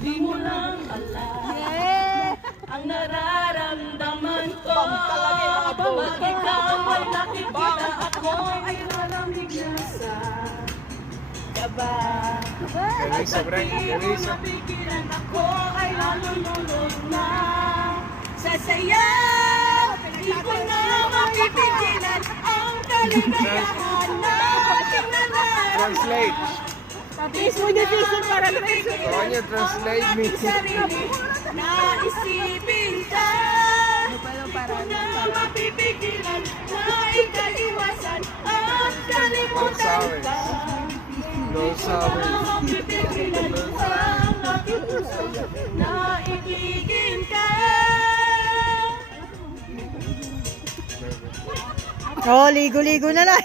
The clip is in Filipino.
Di mo lang alam ang nararamdaman ko. Pag ikaw ay nakikita ako ay lalamig na sa kaba. At pag di mo napigilan ako ay nalulunod na sa saya. Di ko na mapipigilan ang kaligayahan na ating nanararamdaman. Translate. Tapos mo definition para translate. Kanya translate me. Sarili na isipin ka. Di ko na mapipigilan na ikaiwasan at kalimutan ka. No Di ko sabi. na mapipigilan ang aking puso na ibigin ka. Oh, ligo-ligo na lang.